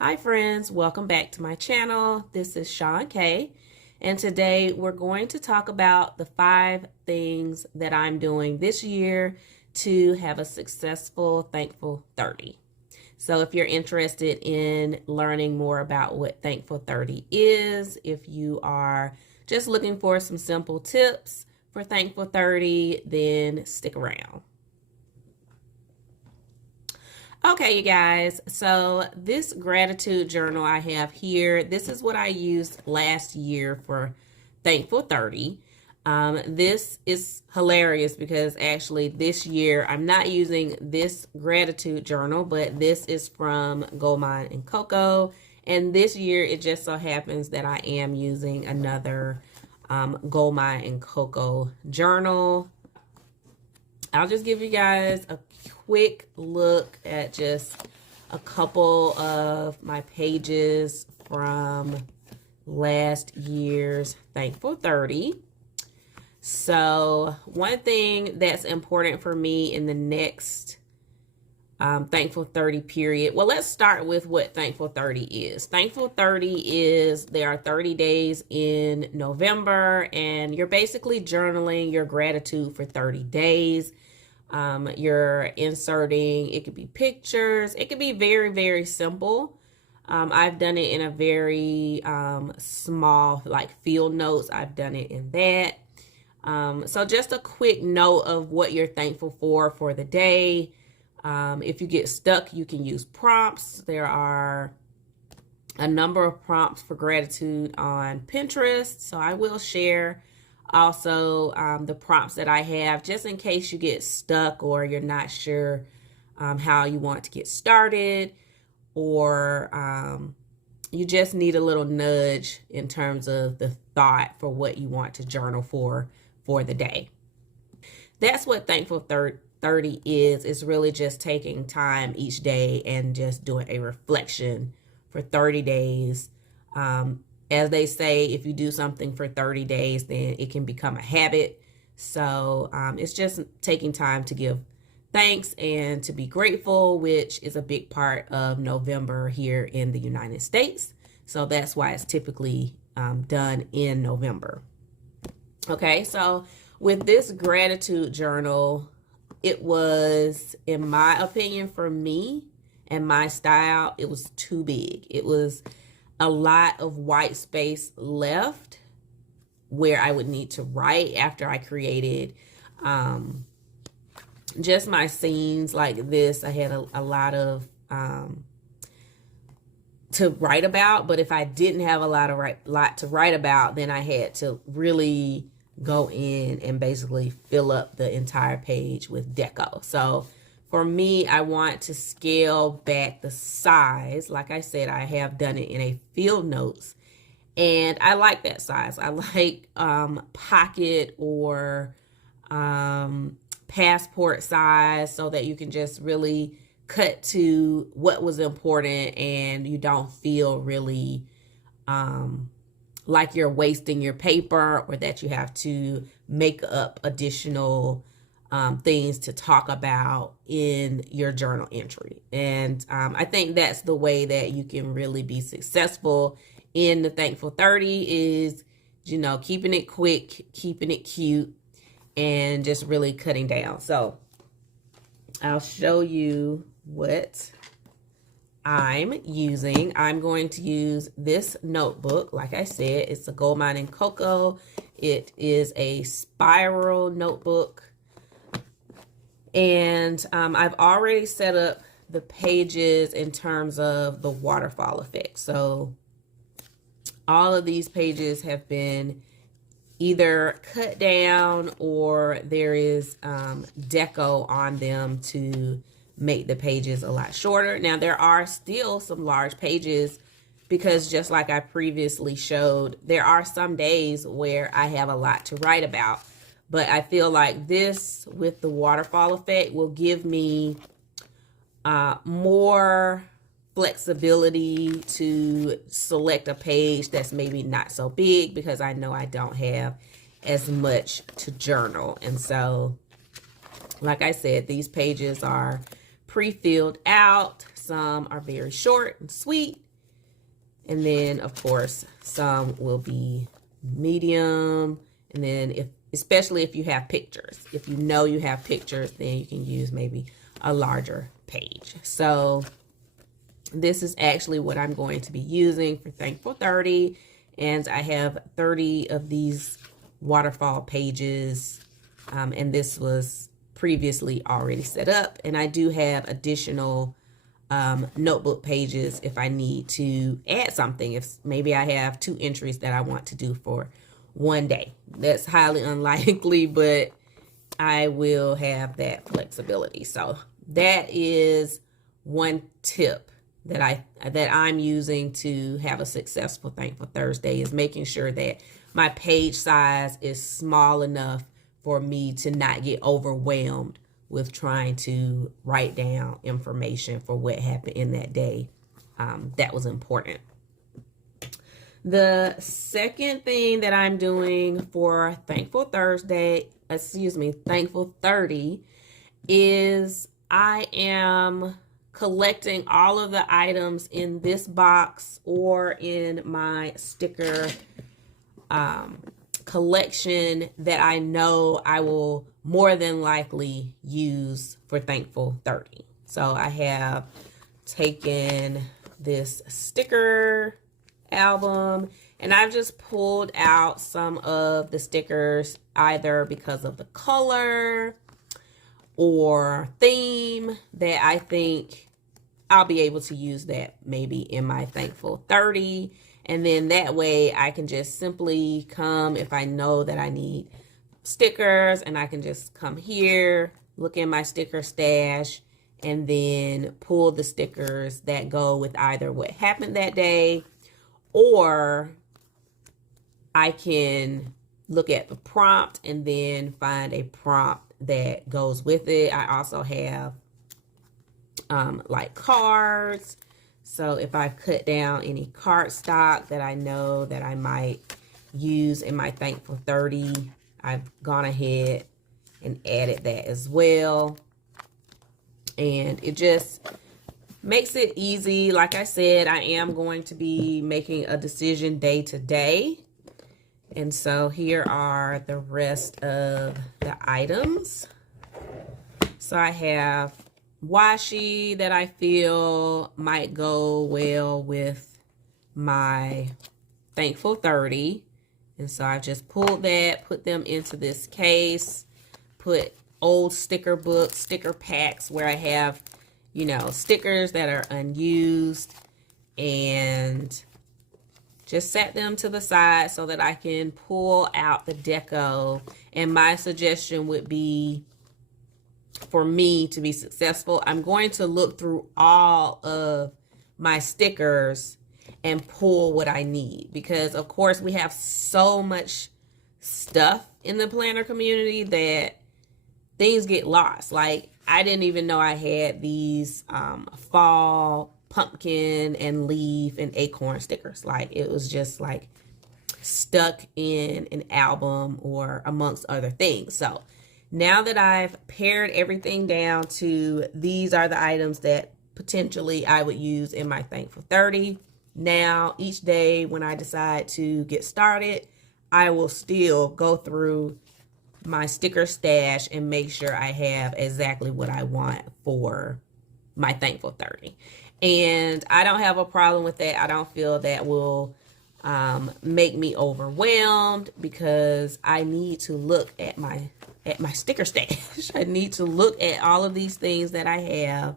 Hi friends, welcome back to my channel. This is Shawn K, and today we're going to talk about the 5 things that I'm doing this year to have a successful Thankful 30. So if you're interested in learning more about what Thankful 30 is, if you are just looking for some simple tips for Thankful 30, then stick around. Okay, you guys, so this gratitude journal I have here, this is what I used last year for Thankful 30. This is hilarious because actually this year I'm not using this gratitude journal, but this is from Gold Mine and Cocoa. And this year it just so happens that I am using another Gold Mine and Cocoa journal. I'll just give you guys a quick look at just a couple of my pages from last year's Thankful 30. So one thing that's important for me in the next Thankful 30 period. Well, let's start with what Thankful 30 is. Thankful 30 is there are 30 days in November, and you're basically journaling your gratitude for 30 days. You're inserting, it could be pictures, it could be very, very simple. I've done it in a very small, like field notes. I've done it in that. So just a quick note of what you're thankful for the day. If you get stuck, you can use prompts. There are a number of prompts for gratitude on Pinterest, so I will share also the prompts that I have just in case you get stuck or you're not sure how you want to get started, or you just need a little nudge in terms of the thought for what you want to journal for the day. That's what Thankful 30 is. It's really just taking time each day and just doing a reflection for 30 days. As they say, if you do something for 30 days, then it can become a habit. So it's just taking time to give thanks and to be grateful, which is a big part of November here in the United States. So that's why it's typically done in November. Okay, so with this gratitude journal, it was, in my opinion, for me and my style, it was too big. It was a lot of white space left where I would need to write after I created just my scenes like this. I had a lot of to write about, but if I didn't have a lot to write about, then I had to really go in and basically fill up the entire page with deco. So for me, I want to scale back the size. Like I said, I have done it in a field notes, and I like that size. I like pocket or passport size, so that you can just really cut to what was important and you don't feel really like you're wasting your paper, or that you have to make up additional things to talk about in your journal entry. And I think that's the way that you can really be successful in the Thankful 30 is, keeping it quick, keeping it cute, and just really cutting down. So I'll show you what I'm using. I'm going to use this notebook. Like I said, it's a Gold Mine and Cocoa. It is a spiral notebook. And I've already set up the pages in terms of the waterfall effect. So all of these pages have been either cut down or there is deco on them to make the pages a lot shorter. Now, there are still some large pages because, just like I previously showed, there are some days where I have a lot to write about. But I feel like this, with the waterfall effect, will give me more flexibility to select a page that's maybe not so big, because I know I don't have as much to journal. And so, like I said, these pages are pre-filled out. Some are very short and sweet, And then, of course, some will be medium. And then especially if you have pictures, if you know you have pictures, then you can use maybe a larger page. So this is actually what I'm going to be using for Thankful 30. And I have 30 of these waterfall pages. And this was previously already set up. And I do have additional notebook pages if I need to add something. If maybe I have 2 entries that I want to do for one day. That's highly unlikely, but I will have that flexibility. So that is one tip that I'm using to have a successful Thankful Thursday, is making sure that my page size is small enough for me to not get overwhelmed with trying to write down information for what happened in that day. That was important. The second thing that I'm doing for Thankful Thursday, Thankful 30, is I am collecting all of the items in this box or in my sticker collection that I know I will more than likely use for Thankful 30. So I have taken this sticker album and I've just pulled out some of the stickers, either because of the color or theme, that I think I'll be able to use that maybe in my Thankful 30. And then that way I can just simply come, if I know that I need stickers, and I can just come here, look in my sticker stash, and then pull the stickers that go with either what happened that day, or I can look at the prompt and then find a prompt that goes with it. I also have like cards. So if I cut down any card stock that I know that I might use in my Thankful 30, I've gone ahead and added that as well. And it just makes it easy. Like I said, I am going to be making a decision day to day. And so here are the rest of the items. So I have washi that I feel might go well with my Thankful 30. And so I just pulled that, put them into this case, put old sticker books, sticker packs where I have, you know, stickers that are unused, and just set them to the side so that I can pull out the deco. And my suggestion would be, for me to be successful, I'm going to look through all of my stickers and pull what I need, because of course we have so much stuff in the planner community that things get lost. Like, I didn't even know I had these fall pumpkin and leaf and acorn stickers. Like, it was just like stuck in an album or amongst other things. So now that I've pared everything down to these are the items that potentially I would use in my Thankful 30, now each day when I decide to get started, I will still go through my sticker stash and make sure I have exactly what I want for my Thankful 30. And I don't have a problem with that. I don't feel that will make me overwhelmed, because I need to look at my sticker stash. I need to look at all of these things that I have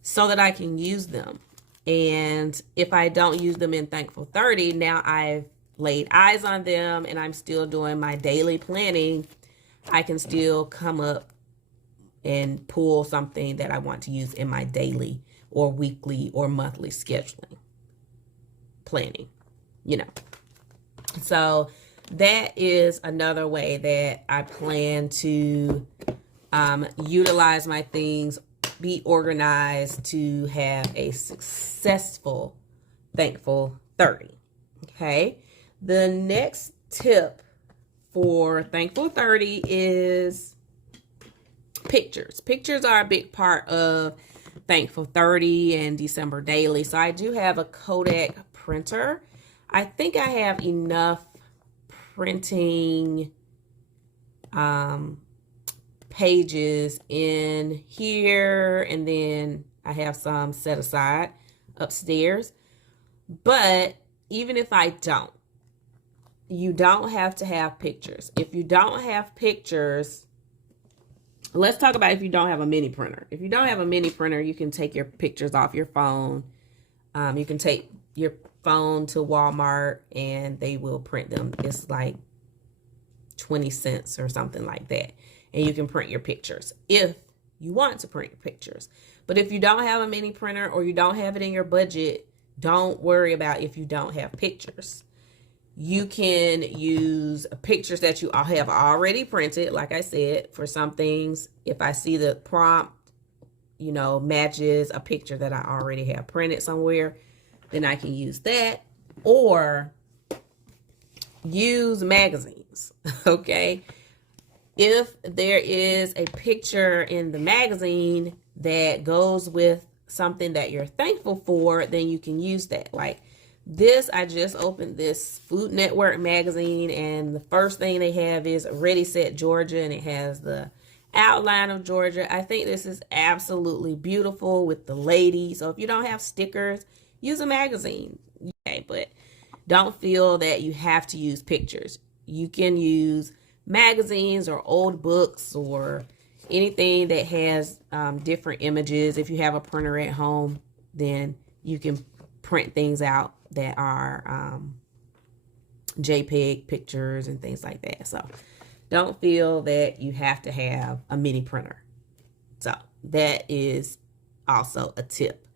so that I can use them. And if I don't use them in Thankful 30, now I've laid eyes on them and I'm still doing my daily planning, I can still come up and pull something that I want to use in my daily or weekly or monthly scheduling planning, you know. So that is another way that I plan to utilize my things, be organized to have a successful Thankful 30. Okay. The next tip for Thankful 30 is pictures. Pictures are a big part of Thankful 30 and December Daily. So I do have a Kodak printer. I think I have enough printing pages in here, and then I have some set aside upstairs. But even if I don't, you don't have to have pictures. If you don't have pictures, let's talk about if you don't have a mini printer. If you don't have a mini printer, you can take your pictures off your phone. You can take your phone to Walmart and they will print them. It's like 20 cents or something like that. And you can print your pictures if you want to print your pictures. But if you don't have a mini printer or you don't have it in your budget, don't worry about if you don't have pictures. You can use pictures that you have already printed. Like I said, for some things, if I see the prompt, you know, matches a picture that I already have printed somewhere, then I can use that. Or use magazines, okay? If there is a picture in the magazine that goes with something that you're thankful for, then you can use that. Like this, I just opened this Food Network magazine, and the first thing they have is Ready, Set, Georgia, and it has the outline of Georgia. I think this is absolutely beautiful with the lady. So if you don't have stickers, use a magazine. Okay, but don't feel that you have to use pictures. You can use magazines or old books or anything that has different images. If you have a printer at home, then you can print things out that are JPEG pictures and things like that. So don't feel that you have to have a mini printer. So that is also a tip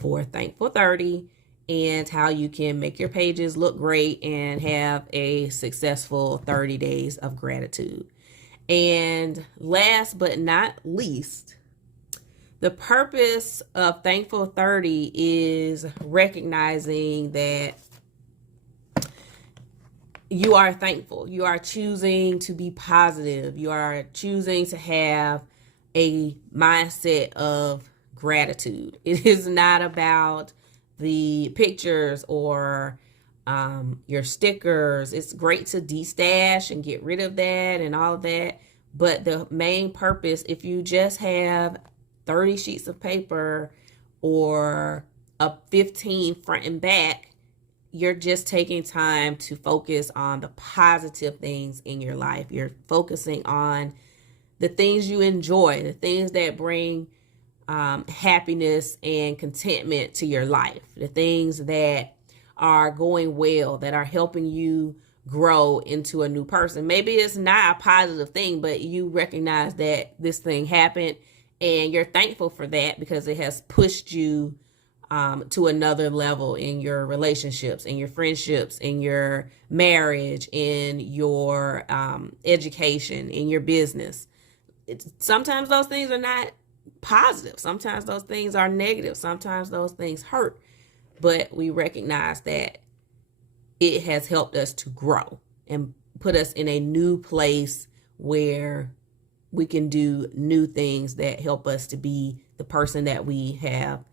for Thankful 30 and how you can make your pages look great and have a successful 30 days of gratitude. And last but not least, the purpose of Thankful 30 is recognizing that you are thankful. You are choosing to be positive. You are choosing to have a mindset of gratitude. It is not about the pictures or your stickers. It's great to destash and get rid of that and all of that. But the main purpose, if you just have 30 sheets of paper or a 15 front and back, you're just taking time to focus on the positive things in your life. You're focusing on the things you enjoy, the things that bring happiness and contentment to your life, the things that are going well, that are helping you grow into a new person. Maybe it's not a positive thing, but you recognize that this thing happened and you're thankful for that because it has pushed you to another level in your relationships, in your friendships, in your marriage, in your education, in your business. Sometimes those things are not positive. Sometimes those things are negative. Sometimes those things hurt. But we recognize that it has helped us to grow and put us in a new place where we can do new things that help us to be the person that we have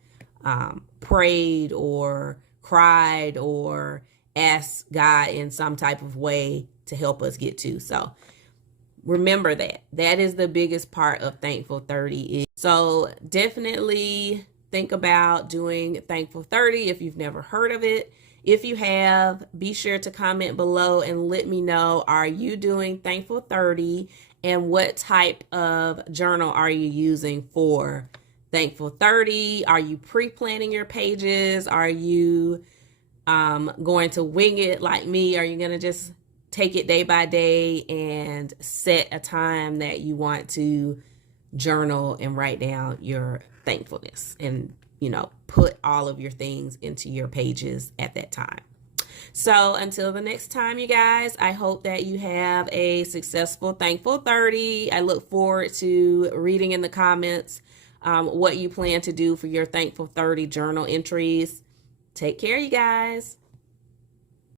prayed or cried or asked God in some type of way to help us get to. So remember that is the biggest part of Thankful 30. So definitely think about doing Thankful 30 if you've never heard of it. If you have, be sure to comment below and let me know, are you doing Thankful 30 and what type of journal are you using for Thankful 30? Are you pre-planning your pages? Are you going to wing it like me? Are you going to just take it day by day and set a time that you want to journal and write down your thankfulness and, you know, put all of your things into your pages at that time? So until the next time, you guys, I hope that you have a successful Thankful 30. I look forward to reading in the comments what you plan to do for your Thankful 30 journal entries. Take care, you guys.